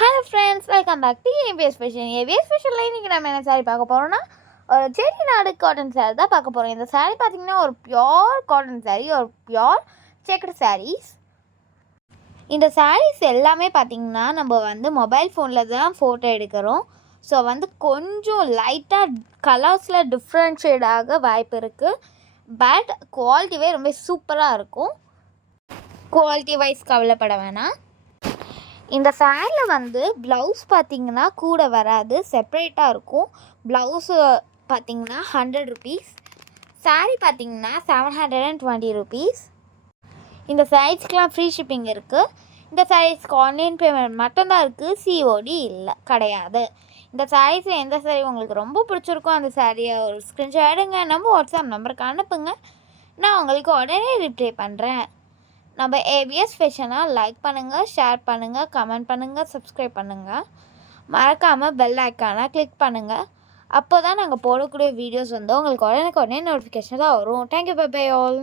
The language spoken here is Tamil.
ஹலோ ஃப்ரெண்ட்ஸ், welcome back to ABS fashion. ABS ஃபேஷனில் இன்றைக்கி நம்ம என்ன சாரீ பார்க்க போகிறோம்னா, ஒரு செட்டிநாடு காட்டன் சாரீ தான் பார்க்க போகிறோம். இந்த சாரீ பார்த்திங்கன்னா ஒரு பியோர் காட்டன் சாரீ, ஒரு பியோர் செக்குடு சாரீஸ். இந்த சாரீஸ் எல்லாமே பார்த்திங்கன்னா நம்ம மொபைல் ஃபோனில் தான் ஃபோட்டோ எடுக்கிறோம். ஸோ கொஞ்சம் லைட்டாக கலர்ஸில் டிஃப்ரென்ஷியேட் ஆக வாய்ப்பு இருக்குது. பட் குவாலிட்டிவே ரொம்ப சூப்பராக இருக்கும். குவாலிட்டி வைஸ் கவலைப்பட வேணாம். இந்த சாரியில் ப்ளவுஸ் பார்த்திங்கன்னா கூட வராது, செப்ரேட்டாக இருக்கும். ப்ளவுஸு பார்த்திங்கன்னா 100 ருபீஸ், சாரீ பார்த்திங்கன்னா 720 ருபீஸ். இந்த சாரீஸ்க்கெலாம் ஃப்ரீ ஷிப்பிங் இருக்குது. இந்த சாரீஸ்க்கு ஆன்லைன் பேமெண்ட் மட்டும்தான் இருக்குது, சிஓடி இல்லை, கிடையாது. இந்த சாரீஸில் எந்த சாரீ உங்களுக்கு ரொம்ப பிடிச்சிருக்கோ அந்த சாரியை ஒரு ஸ்க்ரீன்ஷாட் எடுங்க, நம்ம வாட்ஸ்அப் நம்பருக்கு அனுப்புங்க. நான் உங்களுக்கு உடனே ரிப்ளை பண்ணுறேன். நம்ம ஏபிஎஸ் ஃபேஷனை லைக் பண்ணுங்கள், ஷேர் பண்ணுங்கள், கமெண்ட் பண்ணுங்கள், சப்ஸ்கிரைப் பண்ணுங்கள். மறக்காமல் பெல் ஐக்கானை கிளிக் பண்ணுங்கள். அப்போ தான் நாங்கள் போடக்கூடிய வீடியோஸ் உங்களுக்கு உடனே நோட்டிஃபிகேஷன் தான் வரும். Thank you, bye bye all.